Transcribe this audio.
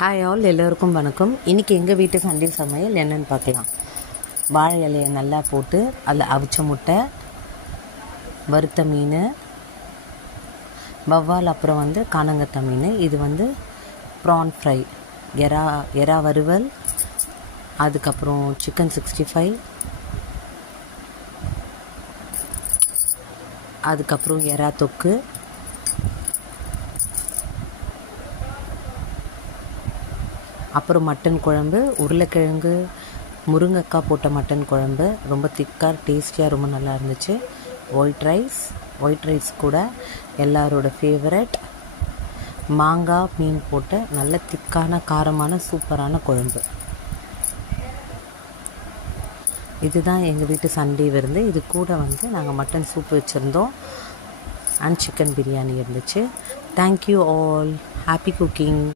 Hi all, எல்லோருக்கும் வணக்கம். இன்றைக்கி எங்கள் வீட்டு சண்டே சமையல் என்னென்னு பார்க்கலாம். வாழை இலையை நல்லா போட்டு அதில் அவிச்ச முட்டை, வறுத்த மீன், வவ்வால், அப்புறம் காணங்கத்த மீன், இது ப்ரான் ஃப்ரை, எறா வறுவல், அதுக்கப்புறம் சிக்கன் 65, அதுக்கப்புறம் எறா தொக்கு, அப்புறம் மட்டன் குழம்பு, உருளைக்கிழங்கு, முருங்கைக்காய் போட்ட மட்டன் குழம்பு, ரொம்ப திக்காக டேஸ்டியாக ரொம்ப நல்லா இருந்துச்சு. ஒயிட் ரைஸ் கூட எல்லாரோட ஃபேவரட் மாங்காய் மீன் போட்ட நல்ல திக்கான காரமான சூப்பரான குழம்பு. இதுதான் எங்கள் வீட்டு சண்டே விருந்து. இது கூட நாங்கள் மட்டன் சூப் வச்சுருந்தோம் அண்ட் சிக்கன் பிரியாணி இருந்துச்சு. Thank you all. Happy cooking.